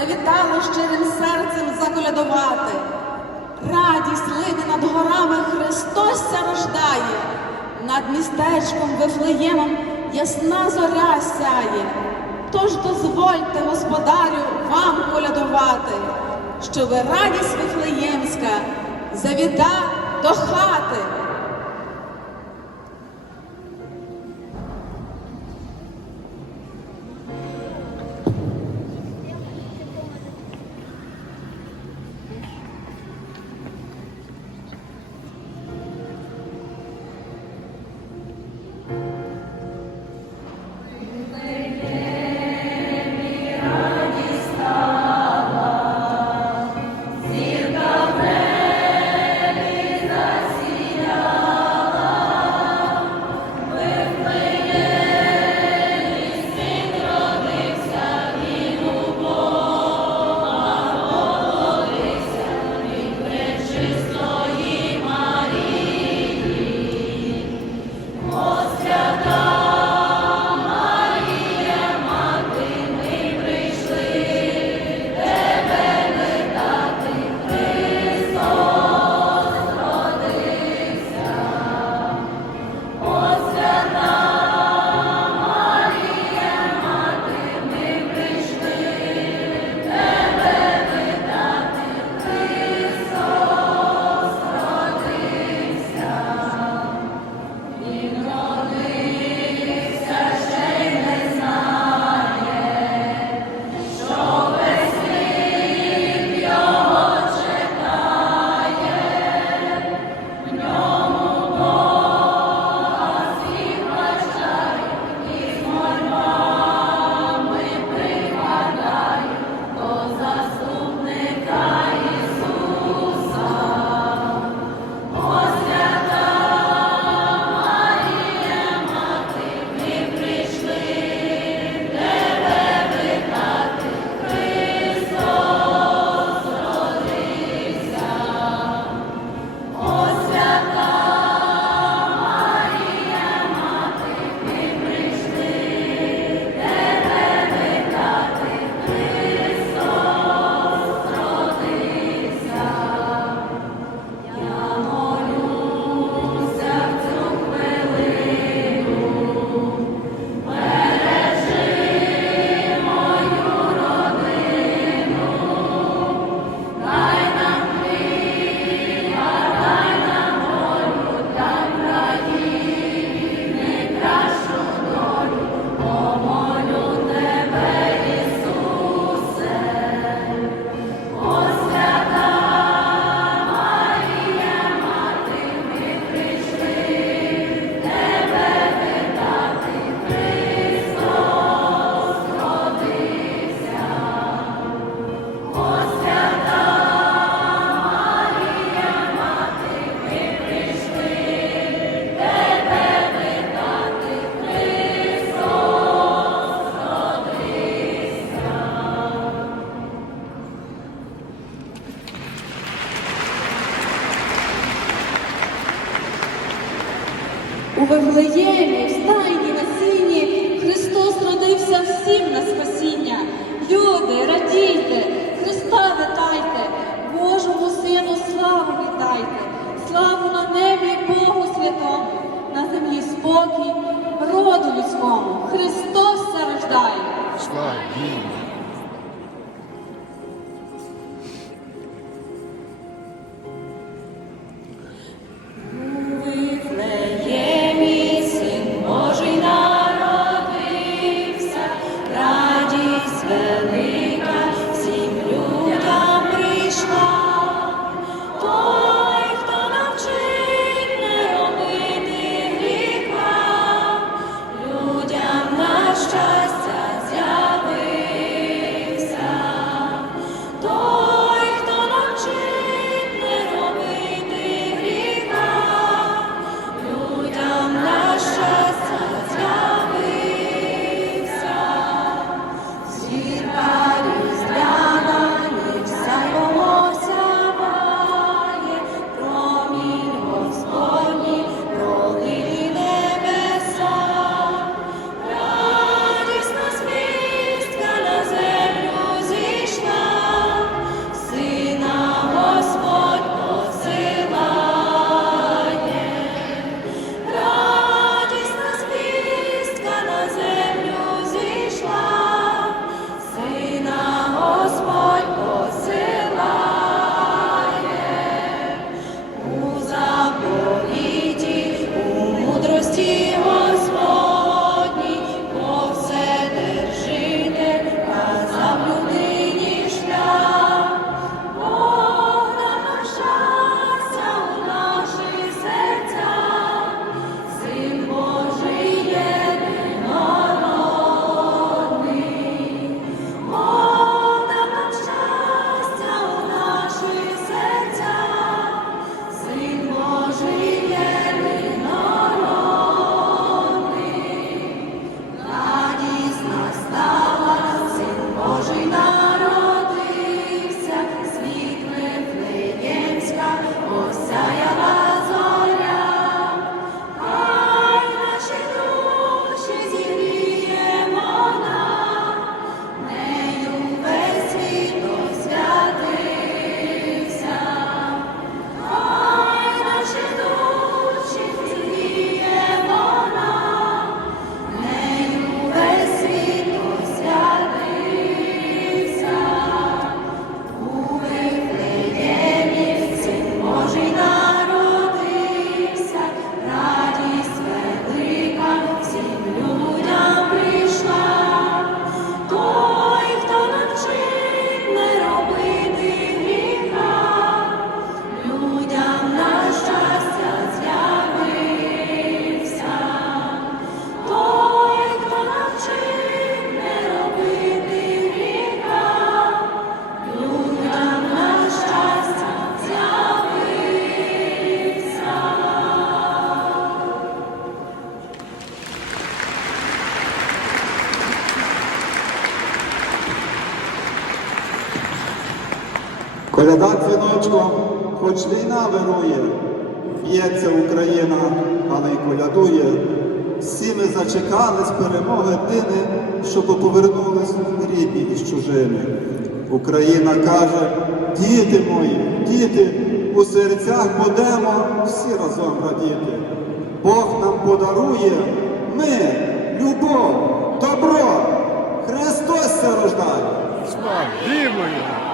завітало щирим серцем заколядувати. Радість лине над горами Христос рождає, над містечком Вифлеємом ясна зоря сяє. Тож дозвольте, господарю, вам колядувати, щоби радість Вифлеємська завіта до хати. У Вифлеємі, в стайні на сіні, Христос родився всім на спасіння. Люди, радійте, Христа вітайте, Божому Сину славу вітайте, славу на небі Богу святому, на землі спокій, роду людському. Христос ся рождає. Коляда дзвіночком, хоч війна вирує, б'ється Україна, але й колядує. Всі ми зачекали з перемоги днини, щоб повернулись рідні із чужими. Україна каже, діти мої, діти, у серцях будемо всі разом радіти. Бог нам подарує мир, любов, добро. Христос се рождає. Його!